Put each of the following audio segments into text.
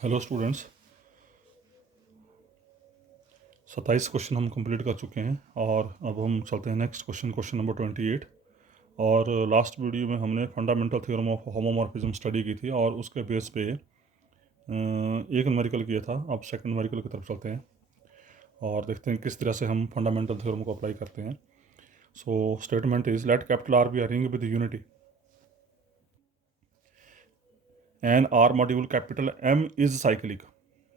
Hello students, 27 question हम complete कर चुके हैं और अब हम चलते हैं नेक्स्ट क्वेश्चन नंबर 28। और लास्ट वीडियो में हमने fundamental theorem of homomorphism study की थी और उसके बेस पे एक न्यूमेरिकल किया था। अब सेकंड न्यूमेरिकल की तरफ चलते हैं और देखते हैं किस तरह से हम फंडामेंटल थ्योरम को अप्लाई करते हैं। So statement is let capital R be a ring with unity and R module capital M is cyclic.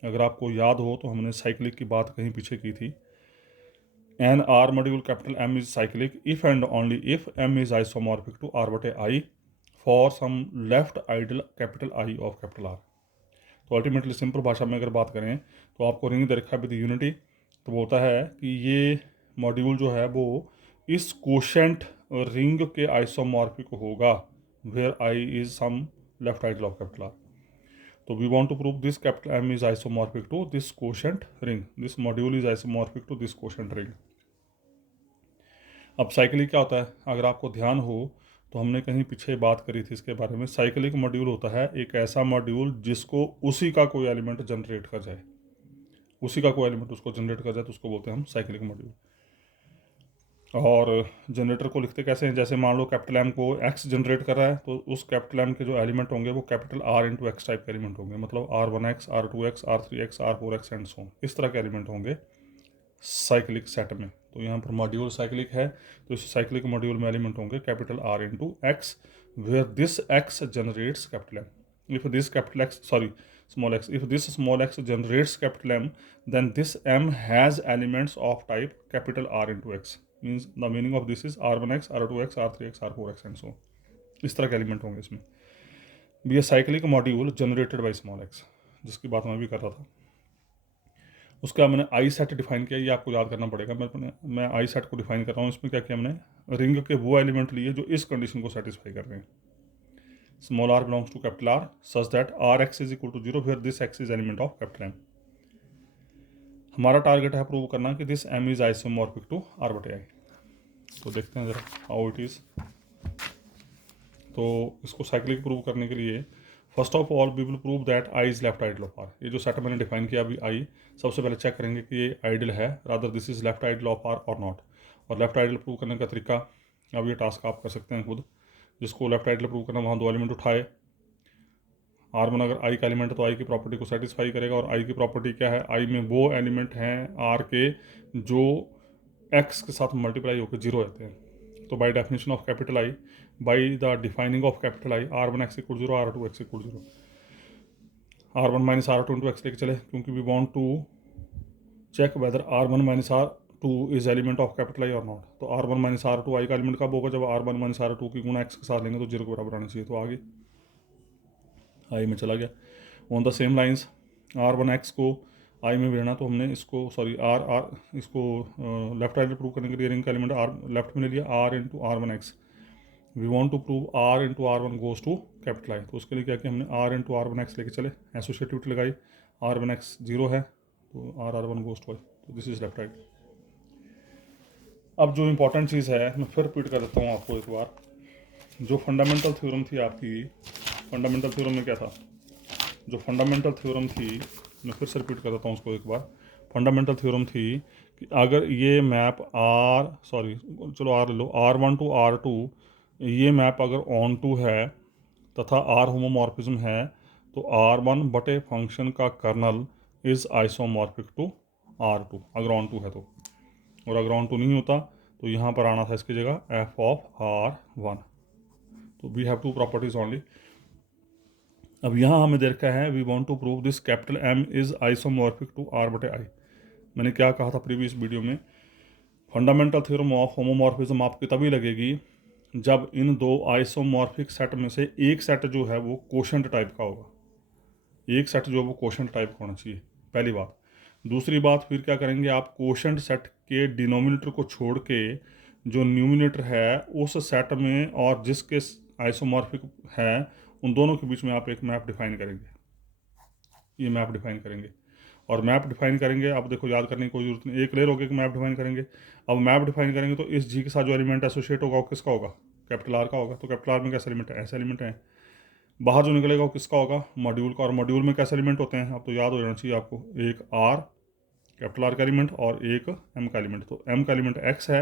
अगर आपको याद हो तो हमने साइक्लिक की बात कहीं पीछे की थी। An R module capital M is cyclic if and only if M is isomorphic to R बटे I for some left idle capital I of capital R। तो अल्टीमेटली सिंपल भाषा में अगर बात करें तो आपको रिंग दे रखा है विद यूनिटी, तो बोलता है कि ये मॉड्यूल जो है वो इस कोशेंट रिंग के आइसोमॉर्फिक होगा where I is some left ideal of capital R. तो we want to prove this capital M is isomorphic to this quotient ring, this module is isomorphic to this quotient ring. अब cyclic क्या होता है, अगर आपको ध्यान हो तो हमने कहीं पीछे बात करी थी इसके बारे में। साइक्लिक मॉड्यूल होता है एक ऐसा मॉड्यूल जिसको उसी का कोई एलिमेंट जनरेट कर जाए, उसी का कोई एलिमेंट उसको जनरेट कर जाए तो उसको बोलते हैं हम साइक्लिक मॉड्यूल। और जनरेटर को लिखते कैसे हैं, जैसे मान लो कैपिटल एम को एक्स जनरेट कर रहा है तो उस कैपिटल एम के जो एलिमेंट होंगे वो capital R into X type के एलिमेंट होंगे, मतलब R1X, R2X, R3X, R4X and so इस तरह के एलिमेंट होंगे साइक्लिक सेट में। तो यहाँ पर मॉड्यूल साइक्लिक है तो इस साइक्लिक मॉड्यूल में एलिमेंट होंगे capital R into x where this x generates capital M. If this capital X sorry small x, if this small x generates capital M then this M has elements of type capital R into x. Means the meaning of this is R1X, R2X, R3X, R4X and so इस तरह के element होंगे इसमें। Be a cyclic module generated by small x, जिसकी बात मैं भी कर रहा था। उसका मैंने आई सेट डिफाइन किया, ये आपको याद करना पड़ेगा। मैं आई सेट को डिफाइन कर रहा हूँ। इसमें क्या किया हमने, रिंग के वो एलिमेंट लिए जो इस कंडीशन को सेटिस्फाई कर रहे हैं। Small r belongs to capital R such that are x is equal to zero where this x is element of capital M. हमारा टारगेट है प्रूव करना कि this M is isomorphic to R बटे I. तो देखते हैं जरा how it is. तो इसको साइक्लिक प्रूव करने के लिए first of all we will prove that I is left ideal of R. ये जो सेट मैंने डिफाइन किया अभी आई, सबसे पहले चेक करेंगे कि ये आइडल है, rather this is left ideal of R और नॉट। और लेफ्ट आइडल प्रूव करने का तरीका, अब ये टास्क आप कर सकते हैं खुद। जिसको लेफ्ट आइडल प्रूव करना वहाँ दो एलिमेंट उठाए। R1 अगर आई का एलिमेंट है तो आई की प्रॉपर्टी को सेटिस्फाई करेगा, और आई की प्रॉपर्टी क्या है, आई में वो एलिमेंट हैं आर के जो एक्स के साथ मल्टीप्लाई होकर जीरो रहते हैं। तो by definition of capital I, by the defining of capital I, R1X equal zero, R2X equal zero, R1 minus R2 into x लेके चले, क्योंकि we want to check whether R1 minus R2 is element of capital I और not. तो R1 minus R2 आई का element कब होगा, जब R1 minus R2 की गुणा एक्स के साथ लेंगे तो जीरो के बराबर आना चाहिए। तो आगे आई में चला गया। On the same lines R1X को आई में लेना, तो हमने इसको सॉरी आर आर इसको लेफ्ट आइडल प्रूव करने के लिए रिंग का एलिमेंट आर लेफ्ट में ले लिया, R into R1X। We want to prove R into R1 goes to capital I. तो उसके लिए क्या किया हमने, R इंटू R1X लेके चले, एसोसिएटिविटी लगाई, R1X जीरो है तो R1 गोज टू आई। तो दिस इज लेफ्ट आइडल। अब जो इंपॉर्टेंट चीज़ है मैं फिर रिपीट कर देता हूँ आपको एक बार। जो फंडामेंटल थ्योरम थी आपकी, फंडामेंटल थ्योरम में क्या था, जो फंडामेंटल थ्योरम थी, मैं फिर से रिपीट कर देता हूँ उसको एक बार। फंडामेंटल थ्योरम थी कि अगर ये मैप आर सॉरी चलो आर ले लो, R1 टू R2 ये मैप अगर ऑन टू है तथा आर होमोमॉर्फिज्म है तो R1 बटे फंक्शन का kernel is isomorphic to R2 अगर ऑन टू है तो। और अगर ऑन टू नहीं होता तो यहाँ पर आना था इसकी जगह f ऑफ R1। तो we have two properties only. अब यहाँ हमें दे रखा है we want to prove this capital M is isomorphic to R बटे आई। मैंने क्या कहा था प्रीवियस वीडियो में, फंडामेंटल थ्योरम ऑफ होमोमॉर्फिज्म आपकी तभी लगेगी जब इन दो आइसोमॉर्फिक सेट में से एक सेट जो है वो कोशेंट टाइप का होगा, एक सेट जो है वो कोशेंट टाइप का होना चाहिए, पहली बात। दूसरी बात फिर क्या करेंगे आप, कोशेंट सेट के डिनोमिनेटर को छोड़ के जो न्यूमिनेटर है उस सेट में और जिसके आइसोमॉर्फिक है उन दोनों के बीच में आप एक मैप डिफाइन करेंगे। ये मैप डिफाइन करेंगे और मैप डिफाइन करेंगे, अब देखो याद करने की कोई जरूरत नहीं, एक क्लियर हो गया कि मैप डिफाइन करेंगे। अब मैप डिफाइन करेंगे तो इस जी के साथ जो एलिमेंट एसोसिएट होगा वो किसका होगा, कैपिटल आर का होगा। तो कैपिटल आर में कैसे एलिमेंट है, ऐसे एलिमेंट है। बाहर जो निकलेगा वो किसका होगा, मॉड्यूल का। और मॉड्यूल में कैसे एलिमेंट होते हैं, अब तो याद हो जाना चाहिए आपको, एक आर, कैपिटल आर का एलिमेंट, और एक एम का एलिमेंट। तो एम का एलिमेंट एक्स है,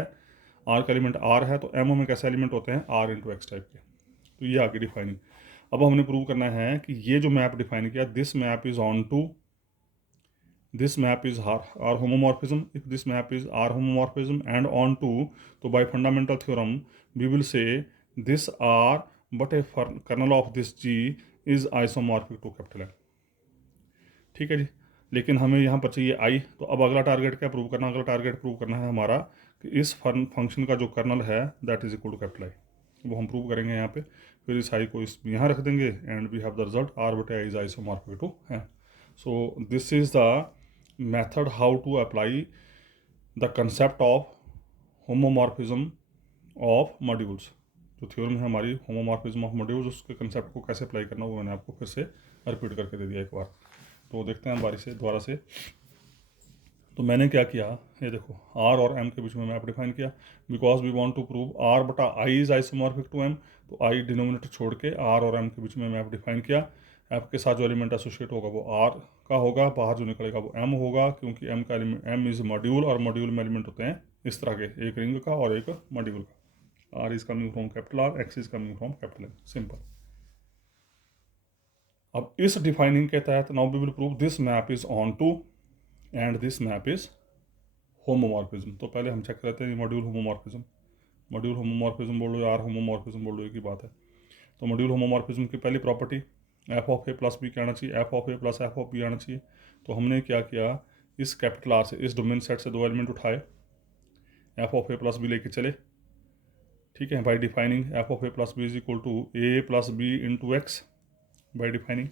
आर का एलिमेंट आर है, तो एम में कैसे एलिमेंट होते हैं, आर इंटू एक्स टाइप के। तो ये आगे डिफाइनिंग। अब हमने प्रूव करना है कि ये जो मैप डिफाइन किया, this map is onto, this map is R homomorphism. If this map is R homomorphism and on to, तो by fundamental theorem we will say this R but a kernel of this G is isomorphic to capital M। ठीक है जी। लेकिन हमें यहाँ पर चाहिए I, तो अब अगला टारगेट क्या प्रूव करना, अगला टारगेट प्रूव करना है हमारा कि इस फंक्शन का जो कर्नल है that is equal to capital I। वो हम प्रूव करेंगे यहाँ पे। फिर इस I को इस यहाँ रख देंगे and we have the result R बटे I is isomorphic to M। So this is the method how to apply the concept of homomorphism of modules। जो थ्योरम है हमारी होमोमॉर्फिज्म ऑफ मॉड्यूल्स, उसके कंसेप्ट को कैसे अप्लाई करना वो मैंने आपको फिर से रिपीट करके दे दिया एक बार। तो देखते हैं बारी से दोबारा से। तो मैंने क्या किया, ये देखो R और M के बीच में मैप डिफाइन किया, because we want to prove R बटा I is isomorphic to M। तो I डिनोमिनेटर छोड़ के R और M के बीच में मैप डिफाइन किया। F के साथ जो एलिमेंट एसोसिएट होगा वो R का होगा, बाहर जो निकलेगा वो M होगा, क्योंकि M का एलिमेंट, M इज मॉड्यूल, और मॉड्यूल में एलिमेंट होते हैं इस तरह के, एक रिंग का और एक मॉड्यूल का। R is coming from capital R, X is coming from capital M, simple. अब इस डिफाइनिंग के तहत now we will prove this map is onto and this map is homomorphism. तो पहले हम चेक करते हैं मॉड्यूल होमोमॉर्फिज्म। मॉड्यूल होमोमॉर्फिज्म बोल लो यार, होमोमॉर्फिज्म बोल लो, एक ही बात है। तो मॉड्यूल होमोमॉर्फिज्म की पहली property f of a plus b क्या आना चाहिए, f of a plus F of b आना चाहिए। तो हमने क्या किया, इस कैपिटल आर से, इस डोमेन सेट से दो एलिमेंट उठाए, f of a plus b लेके चले। ठीक है, by defining f of a plus b is equal to A plus b into x, by defining,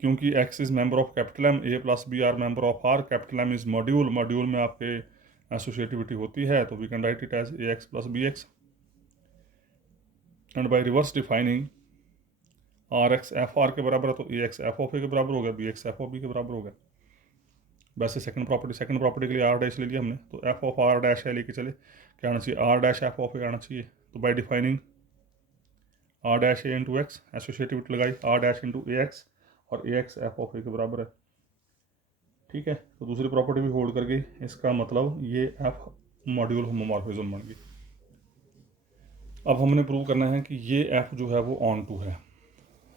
क्योंकि x is member of capital M, a plus b are member of R, capital M is module, module में आपके associativity होती है, तो we can write it as ax plus bx। And by reverse defining rx f are के बराबर है, तो ax F of A के बराबर हो गया, bx एफ ऑफ बी के बराबर हो गया। वैसे सेकंड प्रॉपर्टी के लिए आर डैश ले लिया हमने, तो एफ ऑफ आर डैश है लेके चले, क्या आना चाहिए, R dash F of A आना चाहिए। तो by defining R dash A into X, associativity लगाई R dash into A X, और A X F of A के बराबर है। ठीक है, तो दूसरी प्रॉपर्टी भी होल्ड कर गई, इसका मतलब ये एफ मॉड्यूल होमोमॉर्फिज्म बन गई। अब हमने प्रूव करना है कि ये एफ जो है वो ऑन टू है,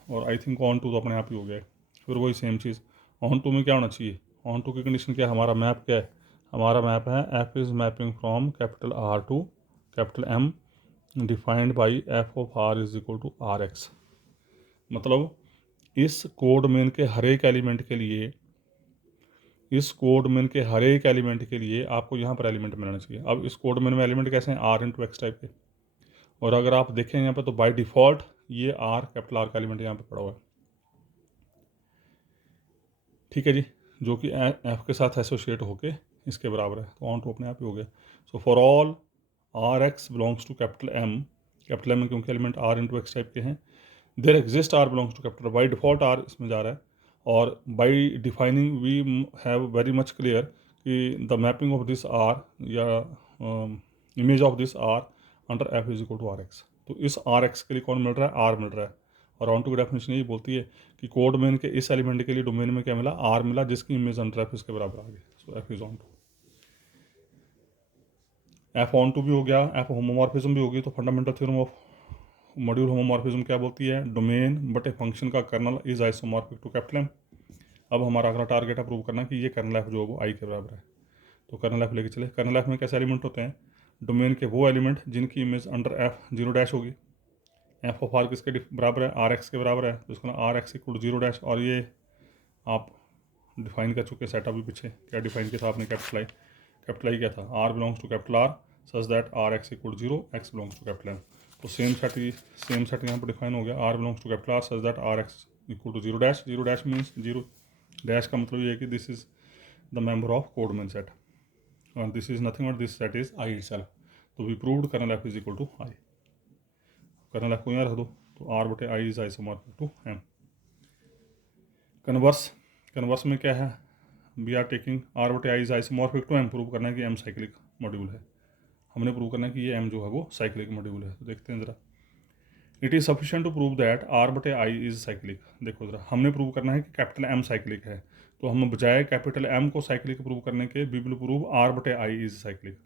और आई थिंक ऑन टू तो अपने आप ही हो गया है। फिर वही सेम चीज़, ऑन टू में क्या होना चाहिए, ऑन टू की कंडीशन क्या है, हमारा मैप क्या है, हमारा मैप है f is mapping from capital R to capital M defined by f of r is equal to are x. मतलब इस कोड मेन के हर एक एलिमेंट के लिए, इस कोड मेन के हर एक एलिमेंट के लिए आपको यहाँ पर एलिमेंट मिलना चाहिए। अब इस कोड मेन में एलिमेंट कैसे हैं, आर इंटू एक्स टाइप के, और अगर आप देखें यहाँ पर तो बाय डिफ़ॉल्ट ये आर, कैपिटल आर का एलिमेंट यहाँ पे पड़ा हुआ है। ठीक है जी, जो कि एफ के साथ एसोसिएट होके इसके बराबर है, तो ऑन टू अपने आप ही हो गया। So for all R X belongs to capital M में क्योंकि element R into X type के हैं, there exist R belongs to capital, by default R इसमें जा रहा है, और by defining we have very much clear कि the mapping of this R या image of this R under F is equal to are X. तो इस are x के लिए कौन मिल रहा है, आर मिल रहा है। और ऑन टू की डेफिनेशन यही बोलती है कि कोड मेन के इस एलिमेंट के लिए डोमेन में क्या मिला, आर मिला, जिसकी इमेज अंडर एफ इसके बराबर आ गई। So F is onto, F onto भी हो गया, एफ होमोमॉर्फिज्म भी होगी। तो fundamental theorem of module homomorphism क्या बोलती है, डोमेन बट ए फंक्शन का kernel is isomorphic to capital M. अब हमारा अगला टारगेट है प्रूव करना कि ये कर्नल एफ जो है वो आई के बराबर है। तो कर्नल एफ लेके चले, कर्नल एफ में कैसे एलिमेंट होते हैं, डोमेन के वो एलिमेंट जिनकी image under F zero dash होगी। एफ ऑफ आर किसके बराबर है, आर एक्स के बराबर है, तो इसका r x equal zero dash. और ये आप डिफाइन कर चुके सेट अभी पीछे, क्या डिफाइन किया था आपने, कैपिटल आई क्या था, R belongs to capital R such that are x equal zero, X belongs to capital M. तो सेम सेट यहाँ पर डिफाइन हो गया, R belongs to capital R such that are x equal to zero dash means zero dash का मतलब ये है कि this is the member of codomain set, और this is nothing but this set is I itself. तो we proved kernel F is equal to I. Kernel F को यहाँ रख दो, तो आर बटे I is isomorphic to M. Converse में क्या है, वी आर टेकिंग आर बटे I is isomorphic to M. Prove करना है कि एम साइक्लिक मॉड्यूल है, हमने प्रूव करना है कि ये एम जो है वो साइक्लिक मॉड्यूल है। तो देखते हैं ज़रा, it is sufficient to prove that R बटे आई इज़ साइक्लिक। देखो ज़रा, हमने प्रूव करना है कि कैपिटल एम साइक्लिक है, तो हम बजाय कैपिटल एम को साइक्लिक प्रूव करने के वी विल प्रूव आर बटे आई इज़ साइक्लिक।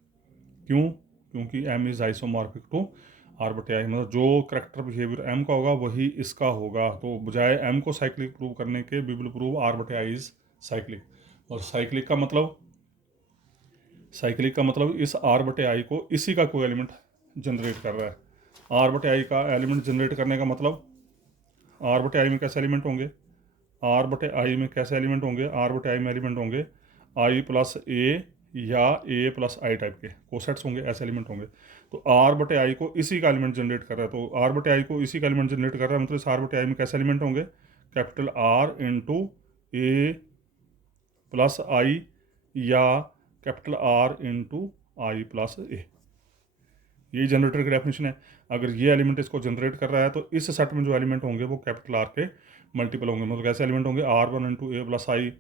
क्यों? क्योंकि M is isomorphic to R बटे आई, मतलब जो करेक्टर बिहेवियर एम का होगा वही इसका होगा, तो बजाय एम को साइक्लिक प्रूव करने के वी विल प्रूव आर बटे आई इज़ साइक्लिक। और साइक्लिक का मतलब इस आर बटे आई को इसी का कोई एलिमेंट जनरेट कर रहा है। आर बटे आई का एलिमेंट जनरेट करने का मतलब आर बटे आई में कैसे एलिमेंट होंगे, आर बटे आई में कैसे एलिमेंट होंगे, आर बटे आई में एलिमेंट होंगे आई प्लस ए या ए प्लस आई टाइप के कोसेट्स होंगे, ऐसे एलिमेंट होंगे। तो आर बटे आई को इसी का एलिमेंट जनरेट कर रहा है, तो आर बटे आई को इसी का एलिमेंट जनरेट कर रहा है, मतलब इस आर बटे आई में कैसे एलिमेंट होंगे, capital R into A plus I या capital R into I plus ए। यही जनरेटर की डेफिनेशन है। अगर ये एलिमेंट इसको जनरेट कर रहा है तो इस सेट में जो एलिमेंट होंगे वो कैपिटल आर के मल्टीपल होंगे, मतलब कैसे एलिमेंट होंगे, R one into A plus I,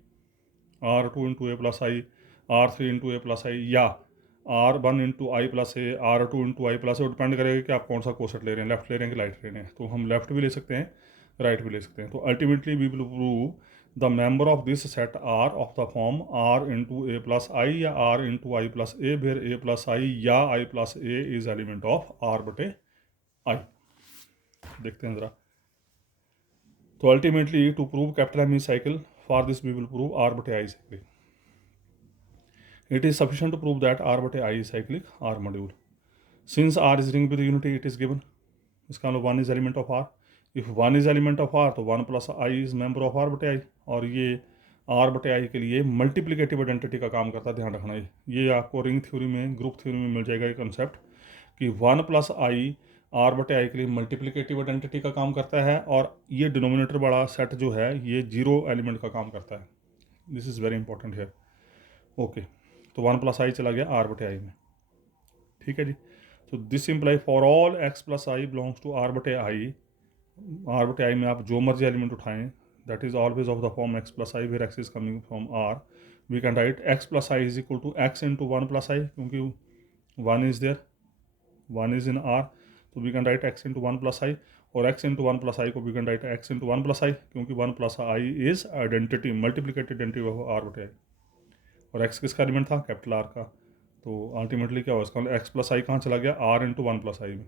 R two into A plus I, R three into A plus I, या R one into I plus A, R two into I plus A. Depend करेगा कि आप कौन सा coset ले रहे हैं, left ले रहे हैं कि राइट ले रहे हैं। तो हम लेफ्ट भी ले सकते हैं, राइट भी ले सकते हैं। तो ultimately we will prove the member of this set R of the form R into A plus I या R into I plus A, where A plus I या I plus A is element of R बटे I. देखते हैं ज़रा। तो ultimately to prove capital M is cycle, for this we will prove R बटे I cyclic. It is sufficient to prove that R बटे I is cyclic R module. Since R is ring with unity, it is given. इसका मतलब 1 is element of R. If 1 is element of R, तो 1 plus I is member of R बटे I. और ये R बटे I के लिए multiplicative identity का काम करता है, ध्यान रखना। ये आपको रिंग थ्योरी में, ग्रुप थ्योरी में मिल जाएगा ये कंसेप्ट कि 1 प्लस आई R बटे I के लिए मल्टीप्लिकेटिव आइडेंटिटी का काम करता है, और ये डिनोमिनेटर वाला सेट जो है ये जीरो एलिमेंट का काम करता है। दिस इज़ वेरी इंपॉर्टेंट है। ओके, तो 1 प्लस आई चला गया आर बटे आई में, ठीक है जी। तो this imply for all x plus I belongs to R बटे आई। आर बटे आई में आप जो मर्जी एलिमेंट उठाएं, that is always of the form X plus I, where X is coming from R. We can write X plus I is equal to X into 1 plus I, क्योंकि 1 is there, 1 is in R, तो we can write X into 1 plus I. और X into 1 plus I को we can write X into 1 plus I, क्योंकि 1 plus I is identity, मल्टीप्लिकेटेड identity of R बटे आई। और x किसका element था, capital R का। तो अल्टीमेटली क्या हुआ, इसका एक्स प्लस आई कहाँ चला गया, आर इंटू 1 प्लस आई में।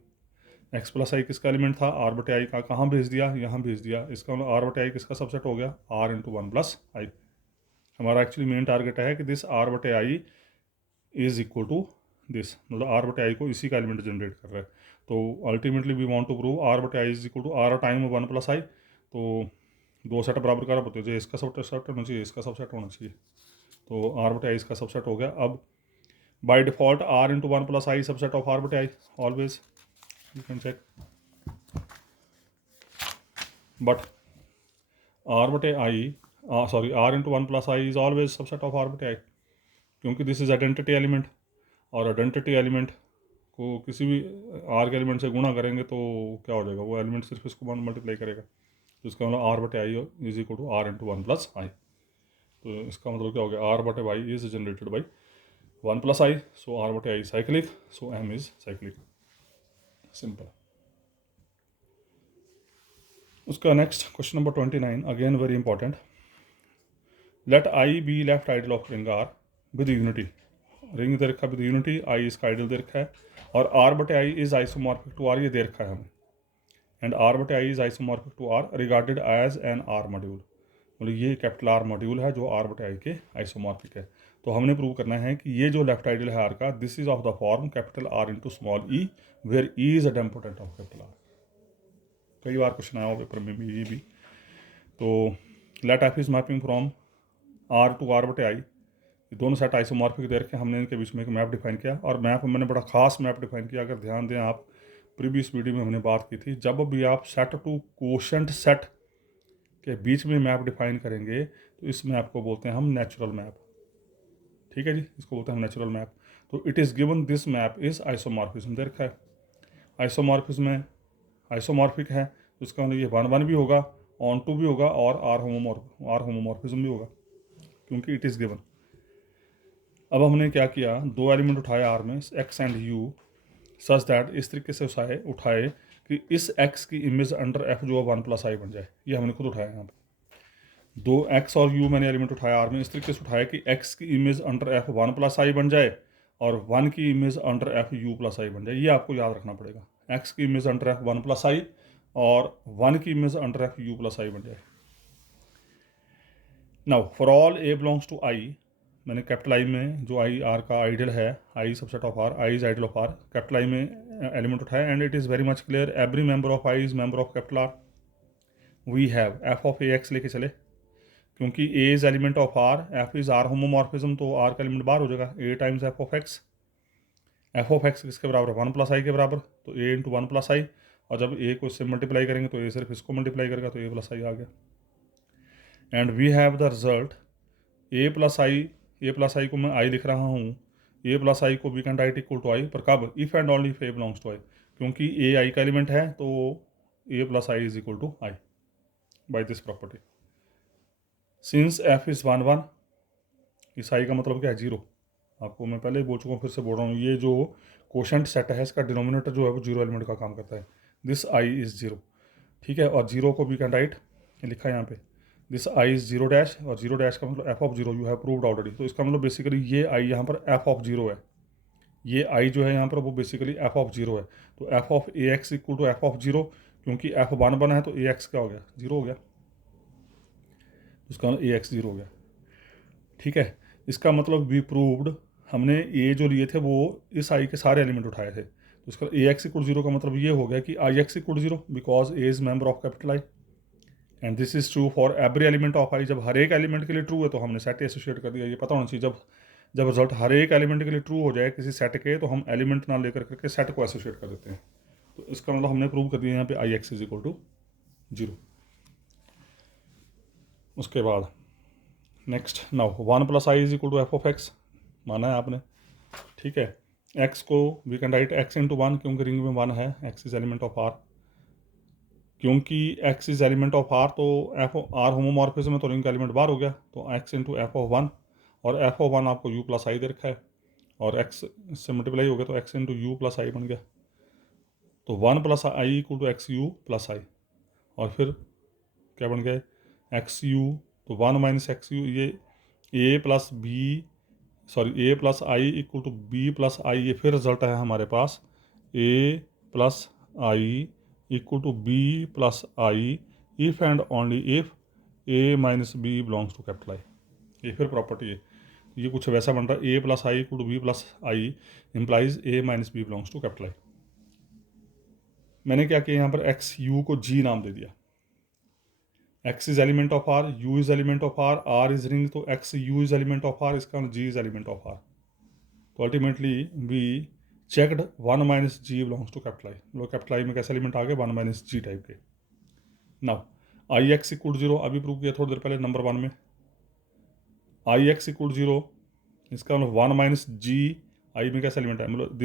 एक्स प्लस आई किसका एलिमेंट था, आर बटे आई का, कहाँ भेज दिया, यहाँ भेज दिया। इसका मतलब आर बटे आई किसका सबसेट हो गया, आर इंटू 1 प्लस आई। हमारा एक्चुअली मेन टारगेट है कि दिस आर बटे I is equal to this, मतलब आर बटे आई को इसी का एलिमेंट जनरेट कर रहा है। तो ultimately we want to prove R बटे I is equal to are time 1 plus I. तो दो सेट बराबर कर होते हैं, इसका सबसेट होना चाहिए, इसका सबसेट होना चाहिए। तो आर बटे आई इसका सबसेट हो गया। अब by default R into 1 plus I subset of R बटे I, always you can check. But R बटे I sorry R into 1 plus I is always subset of R बटे आई, क्योंकि दिस इज आइडेंटिटी एलिमेंट, और identity element को किसी भी are के element से गुणा करेंगे तो क्या हो जाएगा, वो एलिमेंट सिर्फ इसको मल्टीप्लाई करेगा। तो इसका मतलब आर बटे I is equal to R into 1 plus I. तो इसका मतलब क्या हो गया, आर बटे Y is generated by 1 plus I, so R बटे I cyclic, so M is cyclic, simple. उसका next question number 29, again very important. Let I be left ideal of ring R with unity. Ring दे रखा with unity, आई इसका idol दे रखा है, और R बटे I is isomorphic to R, ये दे रखा है हमें। एंड आर बटे I is isomorphic to R regarded as an R module, मतलब ये कैपिटल आर मॉड्यूल है जो आर बटे आई के आइसोमॉर्फिक है। तो हमने प्रूव करना है कि ये जो लेफ्ट आइडल है आर का, this is of the form capital R into small E, where E is a idempotent of capital R. कई बार क्वेश्चन आया पेपर में भी ये भी। तो let f is mapping from R to R बटे आई, ये दोनों सेट आइसोमॉर्फिक दे रखे, हमने इनके बीच में एक मैप डिफाइन किया, और मैप मैंने बड़ा खास मैप डिफाइन किया। अगर ध्यान दें आप, प्रीवियस वीडियो में हमने बात की थी, जब भी आप सेट टू कोशेंट सेट के बीच में मैप डिफाइन करेंगे तो इस मैप को बोलते हैं हम नेचुरल मैप, ठीक है जी, इसको बोलते हैं हम नेचुरल मैप। तो it is given this map is isomorphism दे रखा है, आइसोमॉर्फिज्म में आइसोमॉर्फिक है, तो इसका मतलब ये 1 1 भी होगा, ऑन टू भी होगा, और आर होमोमॉर्फिज्म भी होगा, क्योंकि इट इज़ गिवन। अब हमने क्या किया, दो एलिमेंट उठाए आर में, x and you, such that इस तरीके से उठाए कि इस x की इमेज अंडर f जो है 1 + i बन जाए। ये हमने खुद उठाया यहाँ पे। 2 x और u मैंने एलिमेंट उठाया R में, इस तरीके से उठाया कि x की इमेज अंडर f 1 + i बन जाए और 1 की image under f u + i बन जाए। ये आपको याद रखना पड़ेगा, x की इमेज अंडर f 1 + i और 1 की image under f u + i बन जाए। Now for all a belongs to i, मैंने कैपिटल आई में जो आई आर का आइडियल है, I subset of R, I is ideal of R, capital I में एलिमेंट उठाया and it is very much clear every member of I is member of capital R. We have F of A X लेके चले, क्योंकि A is element of R, F is R homomorphism, तो R का element बाहर हो जाएगा, A times F of X. F of X किसके बराबर है? 1 + i के बराबर, तो ए इंटू 1 + i, और जब ए को इससे मल्टीप्लाई करेंगे तो ए सिर्फ इसको मल्टीप्लाई करेगा, तो ए + i आ गया। And we have the result a + i को मैं i लिख रहा हूँ, a + i को we can write equal to i, पर कब? If and only if a belongs to i, क्योंकि a i का एलिमेंट है तो a + i is equal to i by this property. Since f is 1 1, इस i का मतलब क्या है? 0। आपको मैं पहले ही बोल चुका हूँ, फिर से बोल रहा हूँ, ये जो कोशेंट सेट है इसका डिनोमिनेटर जो है वो 0 एलिमेंट का काम करता है। दिस i इज़ 0, ठीक है, और 0 को वी कैन राइट, लिखा है यहाँ पे, दिस i इज़ 0 और 0 का मतलब f of 0 you have proved already. तो इसका मतलब बेसिकली ये i यहाँ पर f ऑफ 0 है, ये i जो है यहाँ पर वो बेसिकली f ऑफ 0 है। तो f of A x equal to f of 0, क्योंकि f 1 बना है तो ए एक्स क्या हो गया? 0 हो गया, इसका मतलब ए एक्स 0 हो गया, ठीक है। इसका मतलब वी प्रूव्ड, हमने ए जो लिए थे वो इस i के सारे एलिमेंट उठाए थे, तो इसका ए एक्स इक्वल 0 का मतलब ये हो गया कि I X equal 0 because A is member of capital I and this is true for every element of I. जब हर एक एलिमेंट के लिए ट्रू है तो हमने सेट एसोसिएट कर दिया, ये पता होना चाहिए। जब रिजल्ट हर एक एलिमेंट के लिए ट्रू हो जाए किसी सेट के, तो हम एलिमेंट ना लेकर करके सेट को एसोसिएट कर देते हैं। तो इसका मतलब हमने प्रूव कर दिया यहाँ पे I x is equal to 0। उसके बाद next, now 1 + i is equal to f of x माना है आपने, ठीक है। x को we can write x into 1, क्योंकि रिंग में 1 है, x is element of r, क्योंकि x is element of r तो f r होमोमॉर्फिज्म में तो रिंग का एलिमेंट बाहर हो गया, तो x इंटू f ऑफ 1, और f ऑफ 1 आपको u + i दे रखा है, और x से मल्टीप्लाई हो गया तो x इंटू u + i बन गया, तो 1 + i equal to x u + i, और फिर क्या बन गया? x u, तो 1 - x u, ये a + i equal to b + i, ये फिर रिजल्ट है हमारे पास a + i equal to b + i if and only if a - b belongs to capital I. ये फिर प्रॉपर्टी है, ये कुछ वैसा बन रहा है, a + i equal to b + i implies a - b belongs to capital I. मैंने क्या किया यहाँ पर, x u को g नाम दे दिया, x is element of r, u is element of r is ring, तो x u is element of r, इसका g is element of r। तो ultimately we checked 1 - g belongs to capital I. मतलब capital I में कैसे element आ गए? 1 - g type के। Now I X equal 0 अभी prove किया थोड़ी देर पहले नंबर 1 में, आई एक्स इक्वल 0, इसका मतलब 1 - g आई में कैसा एलिमेंट है, मतलब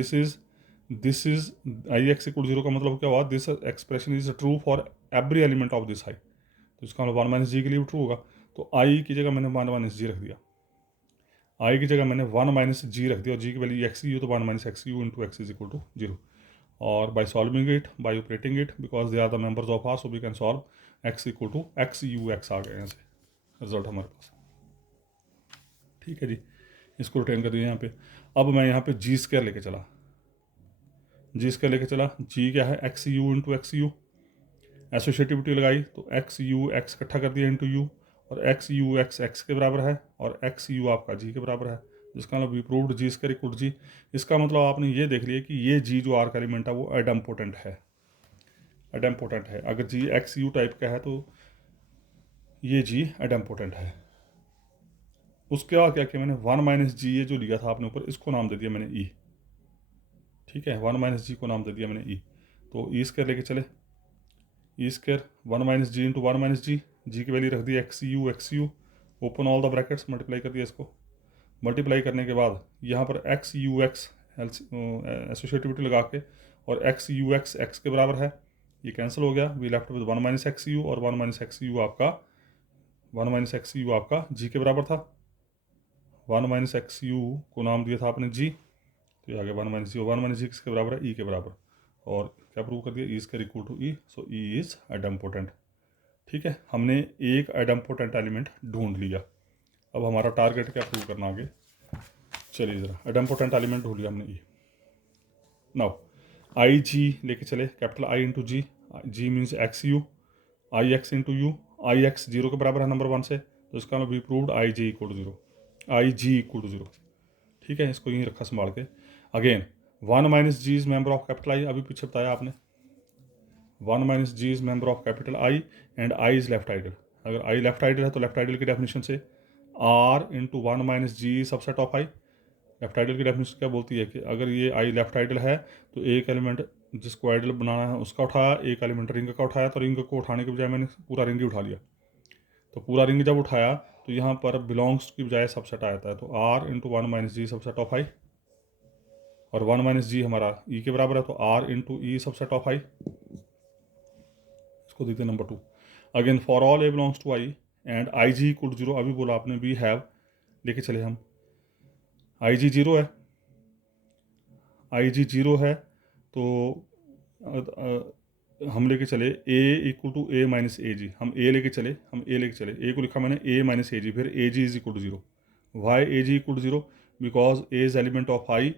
this is I X equal 0 का मतलब क्या हुआ? This expression is true for every element of this I, तो इसका मतलब 1 - g के लिए भी ट्रू होगा। तो आई की जगह मैंने 1 - g रख दिया, आई की जगह मैंने 1 - g रख दिया, और जी की वैल्यू एक्स यू, तो 1 - x u into X is equal to 0। और by solving it, by operating it, because they are the members of R, so we can solve x equal to X U X आ गया यहाँ से result हमारे पास, ठीक है जी। इसको retain कर दिया यहाँ पे। अब मैं यहाँ पे g² लेके चला, g² लेके चला, g क्या है? X you into x you, associativity लगाई तो एक्स यू एक्स इकट्ठा कर दिया इंटू यू, और एक्स यू एक्स एक्स के बराबर है, और एक्स यू आपका जी के बराबर है, जिसका मतलब वी प्रूव्ड g² इक्वल जी। इसका मतलब आपने ये देख लिया कि ये जी जो आर का एलिमेंट है वो एडम्पोटेंट है, एडम्पोटेंट है। अगर जी एक्स यू टाइप का है तो ये जी एडम्पोटेंट है। उसके बाद क्या किया मैंने? 1 - g, ये जो लिया था आपने ऊपर, इसको नाम दे दिया मैंने ई, ठीक है, 1 - g को नाम दे दिया मैंने ई। तो ई² लेके चले, ई² 1 - g इंटू 1 - g, जी की वैल्यू रख दी X U, open all the brackets, multiply कर दिया इसको। मल्टीप्लाई करने के बाद यहाँ पर एक्स यू एक्स एसोसिएटिविटी लगा के, और एक्स यू एक्स एक्स के बराबर है, ये कैंसिल हो गया, we left with 1 - x u, और 1 - x u आपका 1 - x u आपका जी के बराबर था। 1 - x u को नाम दिया था आपने जी, तो ये आ गया 1 - g, 1 - g किसके बराबर है? ई के बराबर। और क्या प्रूव कर दिया, E square equal to E, so E is idempotent. ठीक है, हमने एक आइडेम्पोटेंट एलिमेंट ढूंढ लिया। अब हमारा टारगेट क्या प्रूव करना आगे, चलिए ज़रा आइडेम्पोटेंट एलिमेंट ढूंढ लिया हमने ई। नाउ आई जी लेके चले, capital I into g, g means x u, I x into u, I x zero के बराबर है नंबर वन से, तो इसका मतलब we proved I ji equal to zero, I ji equal to zero. ठीक है, इसको यहीं रखा संभाल के। Again 1 minus g is member of capital I, अभी पीछे बताया आपने 1 minus g is member of capital I and I is left ideal. अगर आई लेफ्ट आइडल है तो लेफ्ट आइडल की डेफिनेशन से R into 1 minus ji subset of I. Left ideal की डेफिनेशन क्या बोलती है कि अगर ये आई लेफ्ट आइडल है तो एक एलिमेंट जिसको आइडल बनाना है उसका उठाया, एक एलिमेंट रिंग का उठाया, तो रिंग को उठाने के बजाय मैंने पूरा रिंग ही उठा लिया। तो पूरा रिंग जब उठाया तो यहाँ पर बिलोंग्स की बजाय सबसेट आ जाता है, तो R into 1 minus ji subset of I, और 1 माइनस जी हमारा ई के बराबर है, तो R into E subset of I. इसको देखते हैं नंबर 2। Again for all A belongs to I and I ji equal to zero, अभी बोला आपने वी हैव, लेके चले हम आई जी जीरो है, आई जी जीरो है तो हम लेके चले ए equal to A minus A जी, हम ए लेके चले, ए को लिखा मैंने ए माइनस ए जी, फिर A G is equal to zero. Why A G equal to zero, because A is element of I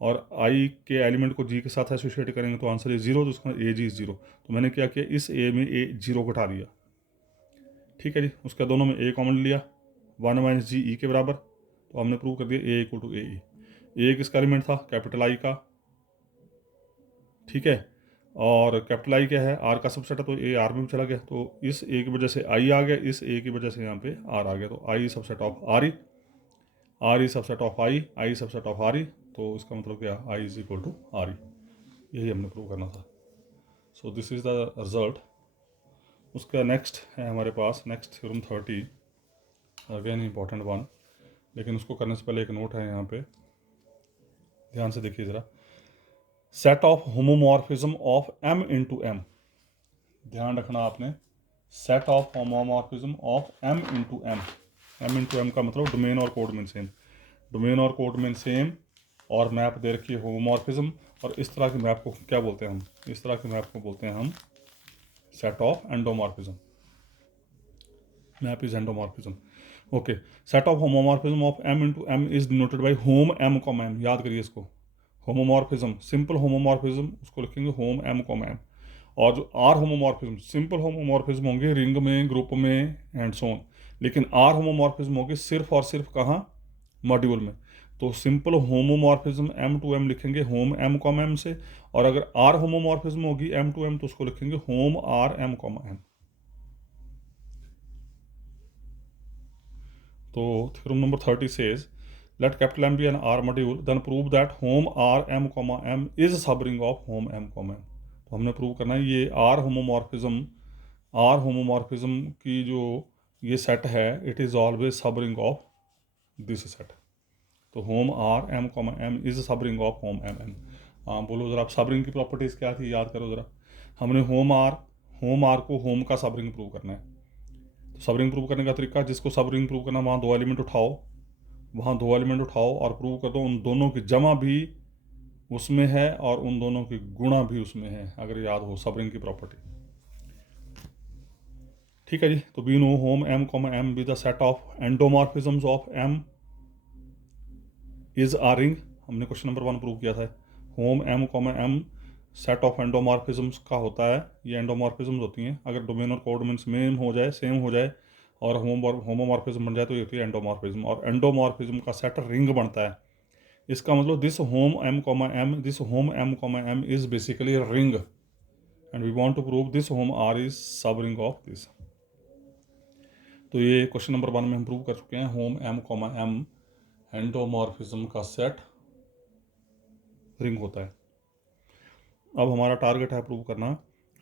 और आई के एलिमेंट को जी के साथ एसोसिएट करेंगे तो आंसर इज जीरो, तो उसका ए जी इज जीरो। तो मैंने क्या किया, इस ए में ए जीरो को हटा दिया। ठीक है जी, उसका दोनों में ए कॉमन लिया, 1 माइनस जी ई के बराबर, तो हमने प्रूव कर दिया ए इक्वल टू ए ई। ए किसका एलिमेंट था, कैपिटल आई का। ठीक है, और कैपिटल आई क्या है, आर का सबसेट है, तो ए आर में भी चला गया, तो इस ए की वजह से आई आ गया, इस ए की वजह से यहाँ पे आर आ गया, तो I subset of R E subset of I subset of R E, तो इसका मतलब क्या, I is equal to R E. यही हमने प्रूव करना था। So this is the result. उसका नेक्स्ट है हमारे पास, next theorem 30, again important one, लेकिन उसको करने से पहले एक नोट है यहाँ पे, ध्यान से देखिए ज़रा। Set of homomorphism of M into M, ध्यान रखना आपने, set of homomorphism of M into M. M into M का मतलब डोमेन और कोड में सेम, डोमेन और कोड में सेम, और मैप दे रखी है होमोमॉर्फिज्म, और इस तरह के मैप को क्या बोलते हैं हम, इस तरह के मैप को बोलते हैं हम set of endomorphism. Map is endomorphism. Okay, set of homomorphism of M into M is denoted by hom M com M, याद करिए इसको। होमोमॉर्फिज्म, सिंपल होमोमॉर्फिज्म उसको लिखेंगे होम एम कॉम एम, और जो आर होमोमॉर्फिज्म, सिंपल होमोमॉर्फिज्म होंगे ring में, group में एंड सो ऑन, लेकिन आर होमोमॉर्फिज्म होंगे सिर्फ और सिर्फ कहाँ, मॉड्यूल में। तो simple homomorphism M to M लिखेंगे होम एम कॉम एम से, और अगर आर होमोमॉर्फिज्म होगी एम टू एम तो उसको लिखेंगे hom R M com M. तो theorem number 30 says let capital M be an R module then prove that home R M comma M is subring of home M comma M। तो हमने prove करना है ये R homomorphism की जो ये set है, it is always subring of this set. तो hom R M comma M is subring of hom M M। हाँ बोलो ज़रा, आप सबरिंग की प्रॉपर्टीज़ क्या थी, याद करो ज़रा। हमने होम आर को होम का सबरिंग प्रूव करना है। तो सबरिंग प्रूव करने का तरीका, जिसको सबरिंग प्रूव करना, वहाँ दो एलिमेंट उठाओ, और प्रूव कर दो उन दोनों की जमा भी उसमें है और उन दोनों की गुणा भी उसमें है, अगर याद हो सबरिंग की प्रॉपर्टी। ठीक है जी, तो we know hom M comma M be the set of endomorphisms of M is R ring. हमने क्वेश्चन नंबर 1 प्रूव किया था। Hom M comma M set of endomorphisms का होता है, ये एंडोमॉर्फिज्म्स होती हैं अगर डोमेन और कोड में सेम हो जाए और होमोमॉर्फिज्म बन जाए तो ये होती है एंडोमॉर्फिज्म, और एंडोमॉर्फिज्म का सेट रिंग बनता है। इसका मतलब this hom M comma M is basically ring and we want to prove this hom R is subring of this. तो ये क्वेश्चन नंबर 1 में हम प्रूव कर चुके हैं, होम एम कॉमा एम एंडोमॉर्फिज्म का सेट रिंग होता है। अब हमारा टारगेट है प्रूव करना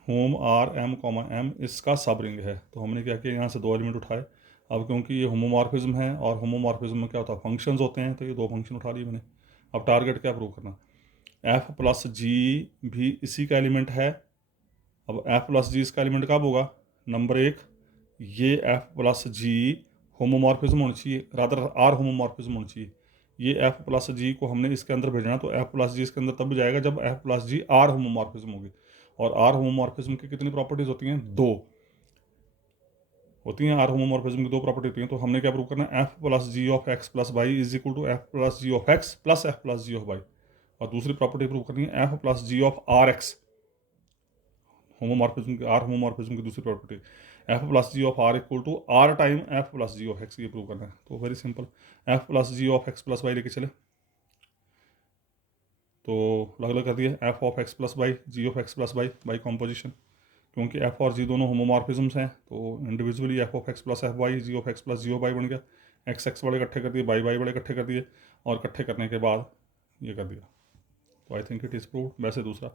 hom R M comma M इसका सब रिंग है। तो हमने क्या किया, यहाँ से दो एलिमेंट उठाए। अब क्योंकि ये होमोमॉर्फिज्म है और होमोमॉर्फिज्म में क्या होता है, फंक्शंस होते हैं, तो ये दो फंक्शन उठा लिए मैंने। अब टारगेट क्या प्रूव करना, एफ प्लस जी भी इसी का एलिमेंट है। अब एफ प्लस जी इसका एलिमेंट कब होगा, नंबर 1, ये एफ प्लस जी होमोमॉर्फिज्म होनी चाहिए, रादर आर होमोमॉर्फिज्म होनी चाहिए। ये एफ प्लस जी को हमने इसके अंदर भेजना, तो एफ प्लस जी इसके अंदर तब जाएगा जब f plus g R homomorphism होगी। और आर होमोमॉर्फिज्म की कितनी प्रॉपर्टीज होती हैं? 2 होती हैं। आर होमोमॉर्फिज्म की 2 प्रॉपर्टी होती हैं। तो हमने क्या प्रूव करना है? F plus ji of x plus Y is equal to f plus ji of x plus f plus ji of y. और दूसरी प्रॉपर्टी प्रूव करनी है f plus ji of r x, homomorphism की, R homomorphism की दूसरी property f plus ji of r equal to are time f plus ji of x, ये prove करना है। तो very simple, f plus ji of x plus y लेके चले तो अलग अलग कर दिए, f of x plus y g of x plus y by composition, क्योंकि एफ और जी दोनों होमोमॉर्फिज्म्स हैं तो individually f of x plus f y g of x plus ji of y बन गया। एक्स एक्स बड़े इकट्ठे कर दिए, वाई वाई बड़े इकट्ठे कर दिए, और इकट्ठे करने के बाद ये कर दिया। तो I think it is proved. वैसे दूसरा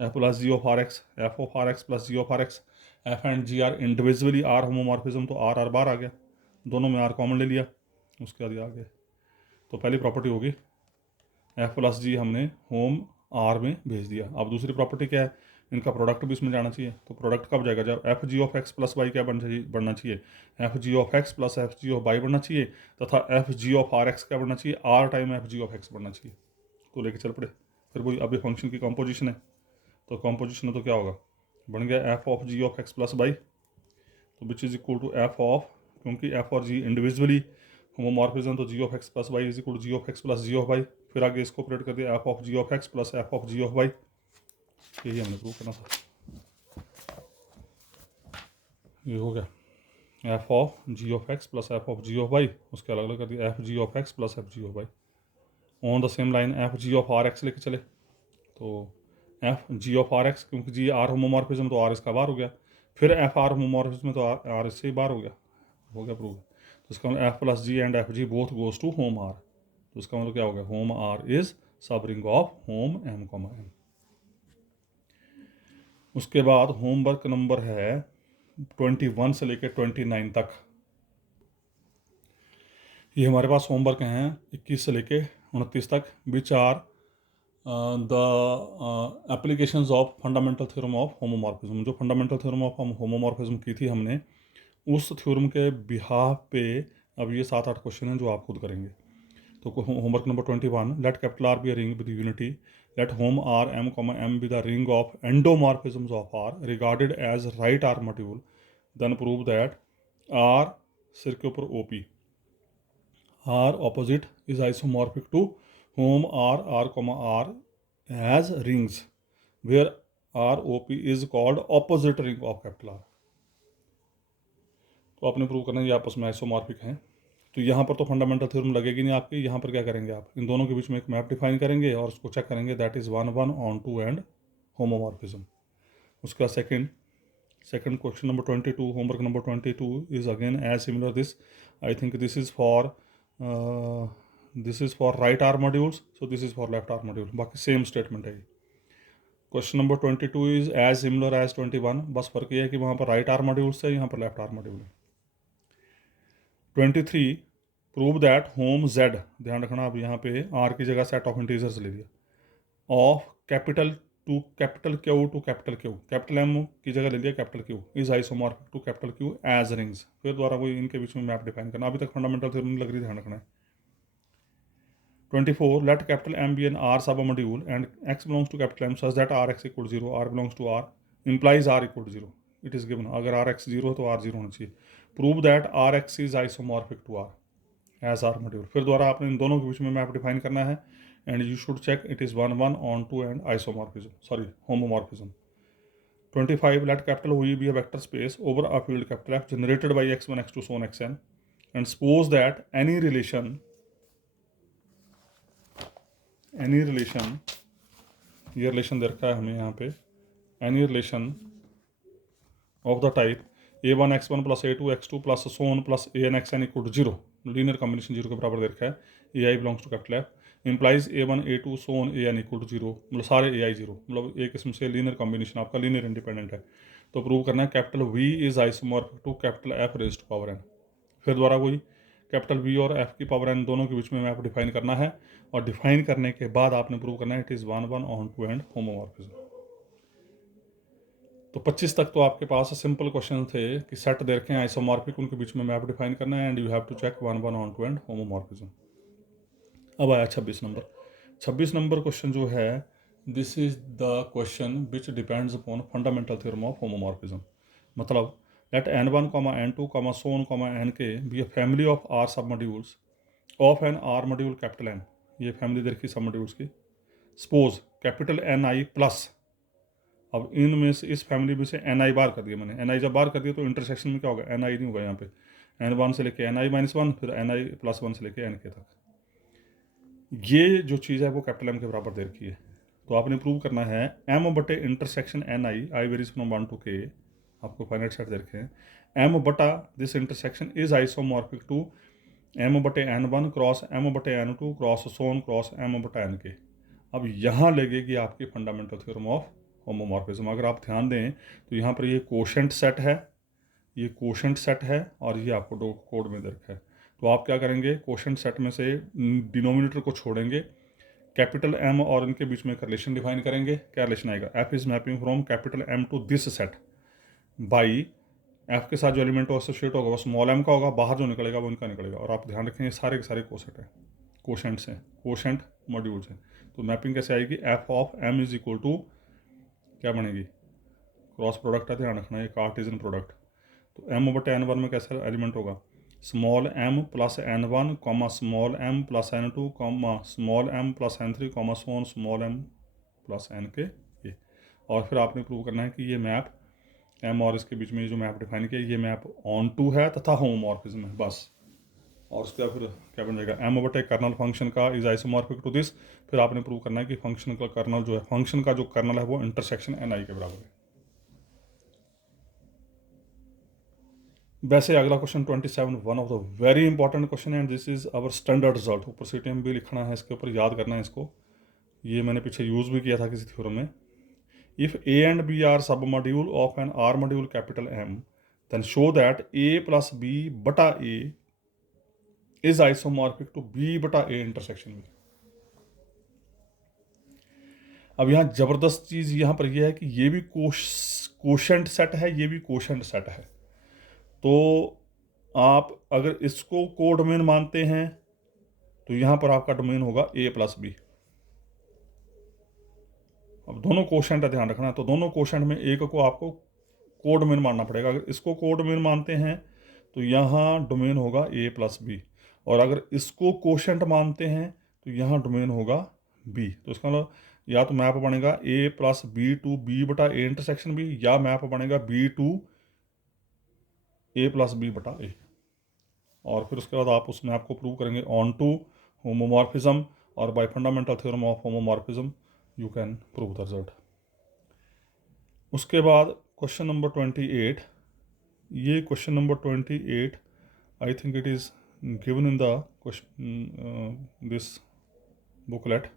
f plus ji of r x, F of r x plus ji of r x, f and g are individually R homomorphism, तो आर आर बार आ गया, दोनों में आर कॉमन ले लिया, उसके बाद ये आ गया। तो पहली प्रॉपर्टी होगी एफ प्लस जी हमने होम आर में भेज दिया। अब दूसरी प्रॉपर्टी क्या है? इनका प्रोडक्ट भी इसमें जाना चाहिए। तो प्रोडक्ट कब जाएगा? जब f g of x plus y क्या बनना चाहिए? F g of x plus f g of y बनना चाहिए, तथा f g of r x क्या बनना चाहिए? R time f g of x बनना चाहिए। तो लेके चल पड़े। फिर वही अभी फंक्शन की कॉम्पोजिशन है, तो कॉम्पोजिशन है तो क्या होगा? बन गया F of ji of x plus Y, तो which is equal to F of, क्योंकि एफ और जी इंडिविजुअली होमोमॉर्फिज्म, तो G of x plus Y is equal to G of x plus ji of Y. फिर आगे इसको operate कर दिया F of ji of x plus F of ji of Y. यही हमने prove करना था। ये हो गया F of ji of x plus F of ji of y, उसके अलग अलग कर दिया f g of x plus f g of y. On the same line f g of r x लेके चले, तो f g of r x, क्योंकि g R homomorphism तो आर इसका बार हो गया, फिर एफ आर होमोमॉर्फिज्म तो आर इससे ही बार हो गया प्रूव। तो इसका मतलब f plus g and f g both goes to hom R, तो इसका मतलब क्या हो गया? Hom R is subring of hom M comma M. उसके बाद होमवर्क नंबर है 21 से लेकर 29 तक। ये हमारे पास होमवर्क हैं 21 से लेकर 29 तक, which are the applications of fundamental theorem of homomorphism. जो फंडामेंटल थ्योरम ऑफ होमोमॉर्फिज्म की थी हमने, उस थ्योरम के बिहाफ पे अब ये 7-8 क्वेश्चन हैं जो आप खुद करेंगे। तो homework number 21, let capital R be a ring with unity, let hom R M comma M be the ring of endomorphisms of R regarded as right R module, then prove that R सिर के ऊपर O P R opposite is isomorphic to hom R R comma R as rings where R O P is called opposite ring of capital R. तो आपने prove करना है ये आपस में आइसोमॉर्फिक हैं। तो यहाँ पर तो फंडामेंटल थ्योरम लगेगी नहीं आपकी, यहाँ पर क्या करेंगे आप? इन दोनों के बीच में एक मैप डिफाइन करेंगे और उसको चेक करेंगे, that is 1 1 onto and homomorphism. उसका second question number 22, homework number 22 is again as similar this. I think this is for right R modules, so this is for left R module, बाकी same statement है। Question number 22 is as similar as 21, बस फर्क ये है कि वहाँ पर right R modules है, यहाँ पर लेफ्ट आर मॉड्यूल है। 23, प्रूव दैट होम जेड, ध्यान रखना अब यहाँ पे आर की जगह सेट ऑफ इंटीजर्स ले लिया, of capital to capital Q to capital Q, capital M की जगह ले लिया capital Q, is isomorphic to capital Q as rings. फिर द्वारा कोई इनके बीच में मैप डिफाइन करना, अभी तक फंडामेंटल थ्योरम नहीं लग रही, ध्यान रखना है। 24, let capital M be an R submodule and X belongs to capital M such that are x equal 0, R belongs to R implies R equal 0, it is given. अगर R X 0 है तो R 0 होना चाहिए। Prove that are x is isomorphic to R as R module. फिर द्वारा आपने इन दोनों के बीच में मैप डिफाइन करना है, and you should check it is 1 1 onto and isomorphism, sorry homomorphism. 25, let capital हुई be a vector space over a field capital F generated by x1 x2 so on xn, and suppose that any relation, ये relation दे रखा है हमें यहाँ पे, any relation of the type a1 x1 plus a2 x2 plus so on plus an xn equal to 0, linear combination 0 के बराबर दे रखा है, ai belongs to capital F implies a1 a2 so on an equal to 0, मतलब सारे ai 0, मतलब एक किस्म से लीनियर कॉम्बिनेशन आपका लीनियर इंडिपेंडेंट है। तो प्रूव करना है capital v is isomorphic to capital f raised to power n। फिर द्वारा वही कैपिटल v और f की पावर n दोनों के बीच में मैप डिफाइन करना है, और डिफाइन करने के बाद आपने प्रूव करना है it is 1 1 onto and homomorphism. तो 25 तक तो आपके पास सिंपल क्वेश्चन थे कि सेट दे रखे हैं आइसोमॉर्फिक, उनके बीच में मैप डिफाइन करना है, and you have to check 1 1 onto and homomorphism. अब आया 26 नंबर क्वेश्चन जो है, this is the question which depends upon fundamental theorem of homomorphism. मतलब let n1, n2, so on, nk be a family of R submodules of an R module capital N. ये family दे रखी submodules की। Suppose capital N i plus, अब इनमें से इस family में से एन आई बार कर दिया मैंने। एन आई जब बार कर दिया तो इंटरसेक्शन में क्या होगा, एन आई नहीं होगा यहाँ पे, n1 से लेके एन आई -1, फिर एन आई +1 से लेके एन के तक। ये जो चीज़ है वो कैपिटल एम के बराबर दे रखी है। तो आपने प्रूव करना है एम बटे intersection N I varies from 1 to k, आपको फाइनाइट सेट दे रखे हैं, एम बटा this intersection is isomorphic to M बटे n1 क्रॉस एम बटे n2 cross so on cross M बटा एन के। अब यहाँ लगेगी आपकी फंडामेंटल थ्योरम ऑफ होमोमॉर्फिज्म। अगर आप ध्यान दें तो यहाँ पर ये कोशेंट सेट है, ये कोशेंट सेट है, और ये आपको दो कोड में दे रखा है। तो आप क्या करेंगे, कोशेंट सेट में से डिनोमिनेटर को छोड़ेंगे, कैपिटल एम और इनके बीच में एक रिलेशन डिफाइन करेंगे। क्या रिलेशन आएगा, F is mapping from capital M to this set by F के साथ जो एलिमेंट एसोसिएट होगा वो स्मॉल एम का होगा, बाहर जो निकलेगा वो इनका निकलेगा। और आप ध्यान रखें ये सारे के सारे कोसेट हैं, कोशेंट्स हैं, कोशेंट मॉड्यूल्स हैं। तो मैपिंग कैसे आएगी, F of M is equal to क्या बनेगी, क्रॉस प्रोडक्ट है, ध्यान रखना ये कार्टेशियन प्रोडक्ट। तो एम बटे n1 में कैसा एलिमेंट होगा, small m plus n1 comma small m plus n2 comma small m plus n3 comma so on small m plus n के ये। और फिर आपने प्रूव करना है कि ये मैप एम और इसके बीच में जो मैप डिफाइन किया ये मैप ऑन टू है तथा होमोमॉर्फिज्म है, बस। और उसके बाद फिर क्या बन जाएगा, एम बटे कर्नल फंक्शन का इज आइसोमॉर्फिक टू दिस। फिर आपने प्रूव करना है कि फंक्शन का कर्नल जो है, फंक्शन का जो कर्नल है वो इंटरसेक्शन एन आई के बराबर है। वैसे अगला question 27 one of the very important question है, and this is our standard result. ऊपर CTM भी लिखना है, इसके ऊपर याद करना है इसको, ये मैंने पीछे यूज़ भी किया था किसी थ्योरम में। If A and B are submodule of an R module capital M then show that A plus B बटा A is isomorphic to B बटा ए इंटरसेक्शन बी। अब यहाँ जबरदस्त चीज़ यहाँ पर यह है कि ये भी कोशेंट सेट है, ये भी कोशेंट सेट है। तो आप अगर इसको को डोमेन मानते हैं तो यहाँ पर आपका डोमेन होगा ए प्लस बी। अब दोनों कोशेंट है, ध्यान रखना है। तो दोनों कोशेंट में एक को आपको को डोमेन मानना पड़ेगा। अगर इसको को डोमेन मानते हैं तो यहाँ डोमेन होगा ए प्लस बी, और अगर इसको कोशेंट मानते हैं तो यहाँ डोमेन होगा बी। तो इसका मतलब या तो मैप बनेगा A plus B to B बटा ए इंटरसेक्शन बी, या मैप बनेगा B to A plus B बटा ए। और फिर उसके बाद आप उस मैप को प्रूव करेंगे ऑन टू होमोमॉर्फिज्म, और by fundamental theorem of homomorphism you can prove the result. उसके बाद क्वेश्चन नंबर 28, ये question number 28 I think it is given in the question this booklet.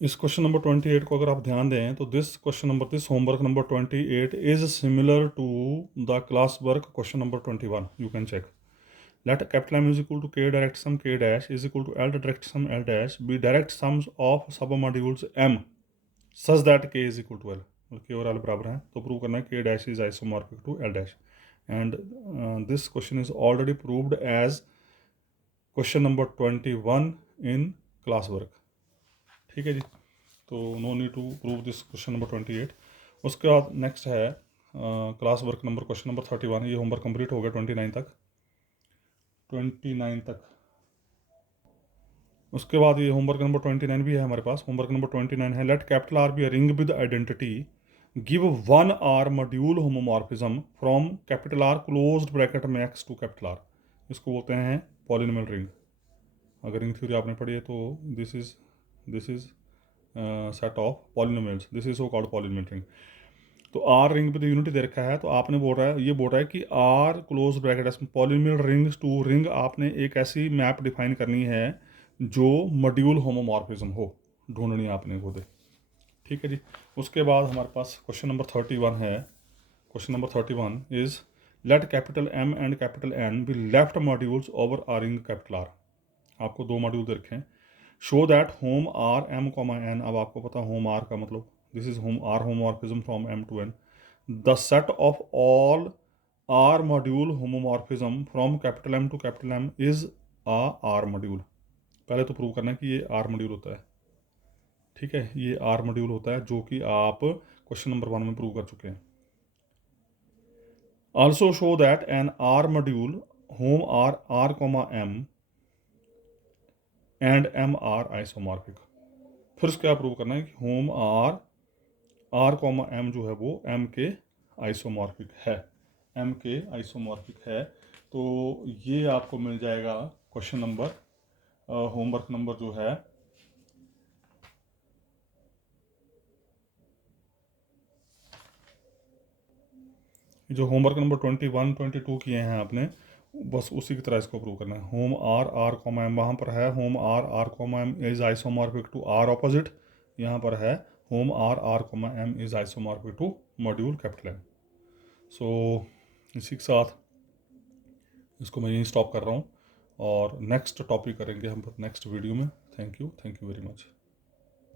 इस क्वेश्चन नंबर 28 को अगर आप ध्यान दें तो this homework number 28 is similar to the class work question number 21। You can check. Let capital M is equal to k direct sum k dash is equal to l direct sum l dash be direct sums of submodules m such that k is equal to l। k और l बराबर हैं तो prove करना है k dash is isomorphic to l dash. And this question is already proved as question number 21 in class work. ठीक है जी, तो no need to prove this question number 28। उसके बाद नेक्स्ट है class work number question number 31। ये homework complete हो गया 29 तक। उसके बाद ये होमवर्क नंबर 29 भी है हमारे पास। होमवर्क नंबर 29 है, let capital R be a ring with identity, give one R module homomorphism from capital R closed bracket में एक्स टू कैपिटल आर। इसको बोलते हैं पॉलिनोमियल रिंग। अगर रिंग थ्योरी आपने पढ़ी है तो this is set of polynomials, this is so called polynomial ring. तो आर रिंग पे तो यूनिटी दे रखा है, तो आपने बोल रहा है कि R close bracket polynomial rings to ring, आपने एक ऐसी मैप डिफाइन करनी है जो मॉड्यूल होमोमॉर्फिज्म हो, ढूंढनी आपने खुद। ठीक है जी। उसके बाद हमारे पास क्वेश्चन नंबर 31 है। Question number 31 is let capital M and capital N be left modules over R ring capital R. आपको दो मॉड्यूल दे रखे हैं। Show that hom R M comma N. अब आपको पता होम आर का मतलब this is hom R homomorphism from M to N. The set of all R module homomorphism from capital M to capital M is a R module. पहले तो prove करना है कि ये आर मॉड्यूल होता है, ठीक है, ये आर मॉड्यूल होता है, जो कि आप क्वेश्चन नंबर 1 में प्रूव कर चुके हैं। Also show that N R module hom R R comma M and M R isomorphic. फिर उसके आप प्रूव करना है कि होम आर कॉमा एम जो है वो एम के आइसोमॉर्फिक है, एम के आइसोमॉर्फिक है। तो ये आपको मिल जाएगा क्वेश्चन नंबर, होमवर्क नंबर जो है जो होमवर्क नंबर 21 22 किए हैं आपने, बस उसी की तरह इसको प्रूव करना है। होम आर कॉमा एम वहाँ पर है, hom R comma M is isomorphic to R opposite, यहाँ पर है hom R comma M is isomorphic to module capital M. So इसी के साथ इसको मैं यहीं स्टॉप कर रहा हूँ, और नेक्स्ट टॉपिक करेंगे हम नेक्स्ट वीडियो में। Thank you very much.